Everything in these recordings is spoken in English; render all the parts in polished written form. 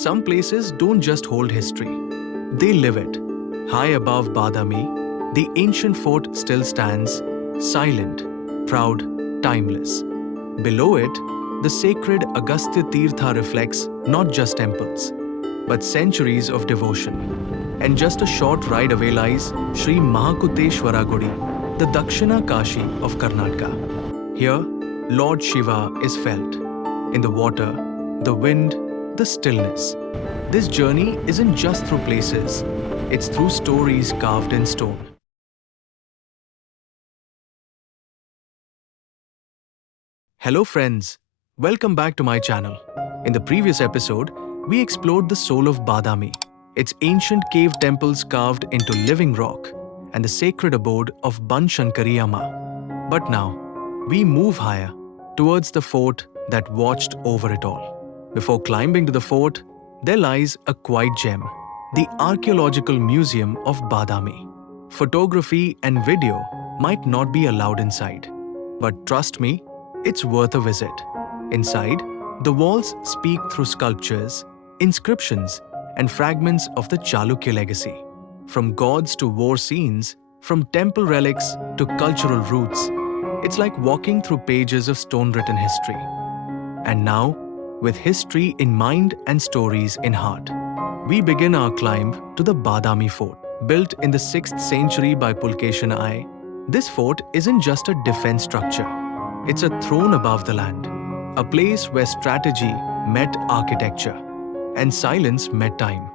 Some places don't just hold history, they live it. High above Badami, the ancient fort still stands, silent, proud, timeless. Below it, the sacred Agastya Teertha reflects not just temples, but centuries of devotion. And just a short ride away lies Shri Mahakuteshwara Gudi, the Dakshina Kashi of Karnataka. Here, Lord Shiva is felt in the water, the wind, the stillness. This journey isn't just through places, it's through stories carved in stone. Hello friends, welcome back to my channel. In the previous episode, we explored the soul of Badami, its ancient cave temples carved into living rock, and the sacred abode of Banshankariyama. But now, we move higher, towards the fort that watched over it all. Before climbing to the fort, there lies a quiet gem, the Archaeological Museum of Badami. Photography and video might not be allowed inside, but trust me, it's worth a visit. Inside, the walls speak through sculptures, inscriptions, and fragments of the Chalukya legacy. From gods to war scenes, from temple relics to cultural roots, it's like walking through pages of stone-written history. And now, with history in mind and stories in heart, we begin our climb to the Badami Fort. Built in the 6th century by Pulakeshin I, this fort isn't just a defense structure. It's a throne above the land, a place where strategy met architecture and silence met time.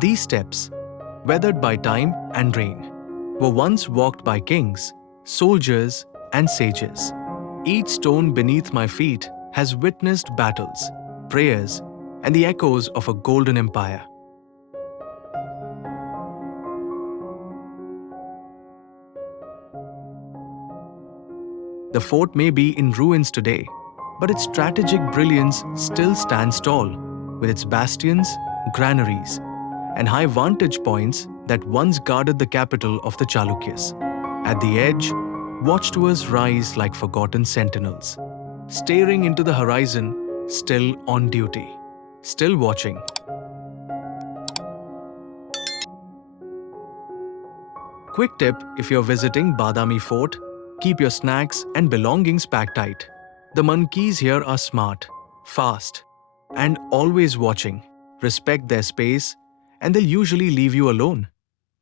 These steps, weathered by time and rain, were once walked by kings, soldiers, and sages. Each stone beneath my feet has witnessed battles, prayers, and the echoes of a golden empire. The fort may be in ruins today, but its strategic brilliance still stands tall, with its bastions, granaries, and high vantage points that once guarded the capital of the Chalukyas. At the edge, watchtowers rise like forgotten sentinels, staring into the horizon, still on duty, still watching. Quick tip: if you're visiting Badami Fort, keep your snacks and belongings packed tight. The monkeys here are smart, fast, and always watching. Respect their space, and they'll usually leave you alone.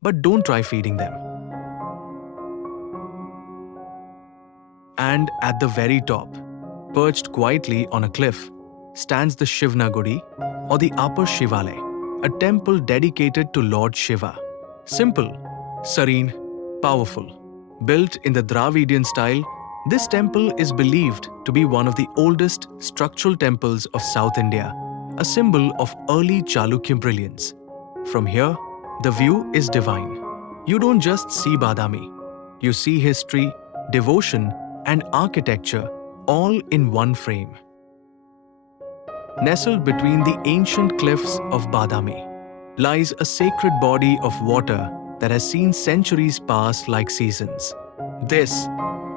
But don't try feeding them. And at the very top, perched quietly on a cliff, stands the Shivna Gudi, or the Upper Shivalaya, a temple dedicated to Lord Shiva. Simple, serene, powerful. Built in the Dravidian style, this temple is believed to be one of the oldest structural temples of South India, a symbol of early Chalukya brilliance. From here, the view is divine. You don't just see Badami, you see history, devotion, and architecture all in one frame. Nestled between the ancient cliffs of Badami lies a sacred body of water that has seen centuries pass like seasons. This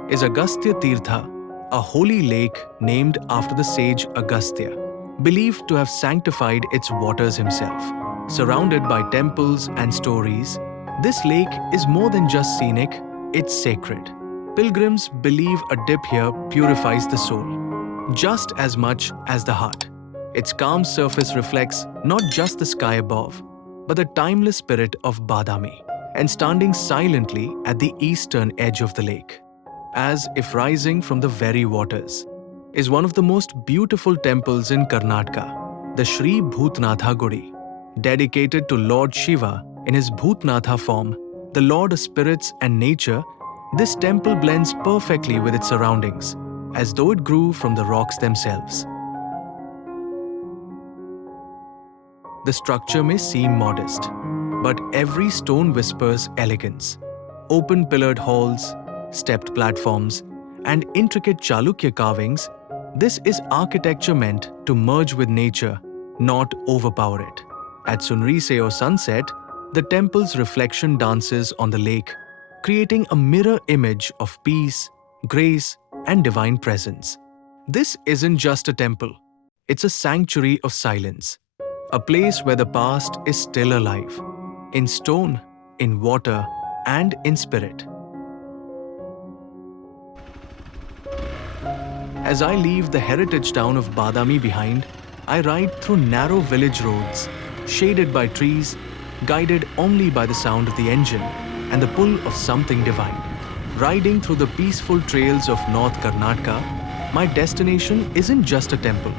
is Agastya Teertha, a holy lake named after the sage Agastya, believed to have sanctified its waters himself. Surrounded by temples and stories, this lake is more than just scenic, it's sacred. Pilgrims believe a dip here purifies the soul, just as much as the heart. Its calm surface reflects not just the sky above, but the timeless spirit of Badami, and standing silently at the eastern edge of the lake, as if rising from the very waters, is one of the most beautiful temples in Karnataka, the Shri Bhutnatha Gudi. Dedicated to Lord Shiva in his Bhutnatha form, the Lord of spirits and nature, this temple blends perfectly with its surroundings, as though it grew from the rocks themselves. The structure may seem modest, but every stone whispers elegance. Open pillared halls, stepped platforms, and intricate Chalukya carvings, this is architecture meant to merge with nature, not overpower it. At sunrise or sunset, the temple's reflection dances on the lake, creating a mirror image of peace, grace, and divine presence. This isn't just a temple, it's a sanctuary of silence, a place where the past is still alive, in stone, in water, and in spirit. As I leave the heritage town of Badami behind, I ride through narrow village roads, shaded by trees, guided only by the sound of the engine and the pull of something divine. Riding through the peaceful trails of North Karnataka, my destination isn't just a temple.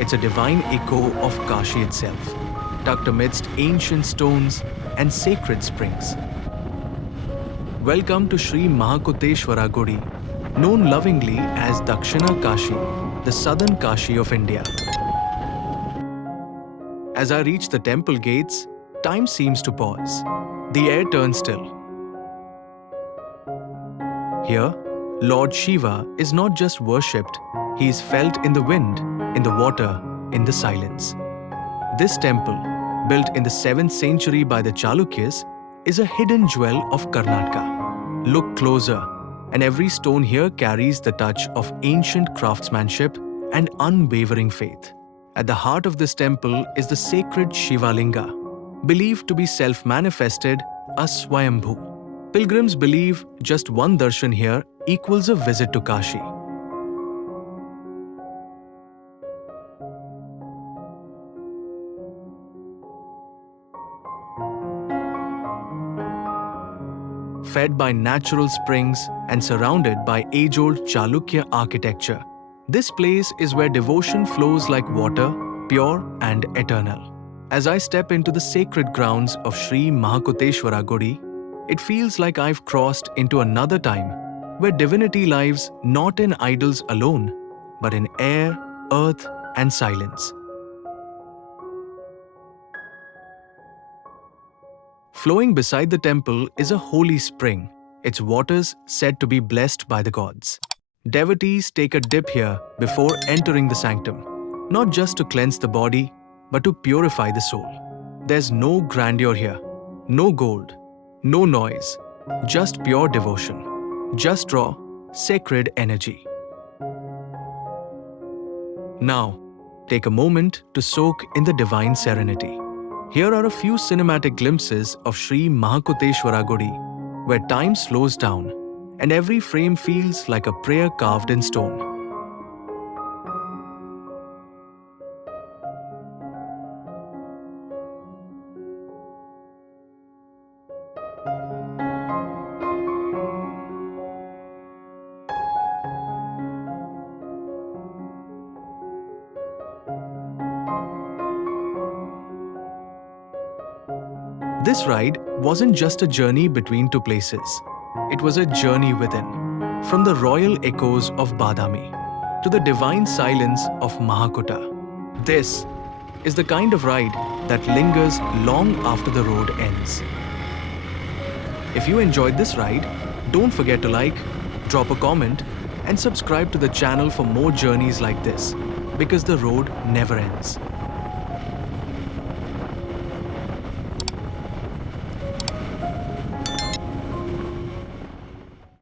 It's a divine echo of Kashi itself, tucked amidst ancient stones and sacred springs. Welcome to Shri Mahakuteshwara Gudi, known lovingly as Dakshina Kashi, the southern Kashi of India. As I reach the temple gates, time seems to pause. The air turns still. Here, Lord Shiva is not just worshipped, he is felt in the wind, in the water, in the silence. This temple, built in the 7th century by the Chalukyas, is a hidden jewel of Karnataka. Look closer, and every stone here carries the touch of ancient craftsmanship and unwavering faith. At the heart of this temple is the sacred Shiva Linga, believed to be self-manifested, a Swayambhu. Pilgrims believe just one darshan here equals a visit to Kashi. Fed by natural springs and surrounded by age-old Chalukya architecture, this place is where devotion flows like water, pure and eternal. As I step into the sacred grounds of Shri Mahakuteshwara Gudi, it feels like I've crossed into another time where divinity lives not in idols alone, but in air, earth, and silence. Flowing beside the temple is a holy spring, its waters said to be blessed by the gods. Devotees take a dip here before entering the sanctum, not just to cleanse the body, but to purify the soul. There's no grandeur here, no gold, no noise, just pure devotion, just raw, sacred energy. Now, take a moment to soak in the divine serenity. Here are a few cinematic glimpses of Shri Mahakuteshwara Gudi, where time slows down and every frame feels like a prayer carved in stone. This ride wasn't just a journey between two places. It was a journey within, from the royal echoes of Badami to the divine silence of Mahakuta. This is the kind of ride that lingers long after the road ends. If you enjoyed this ride, don't forget to like, drop a comment, and subscribe to the channel for more journeys like this, because the road never ends.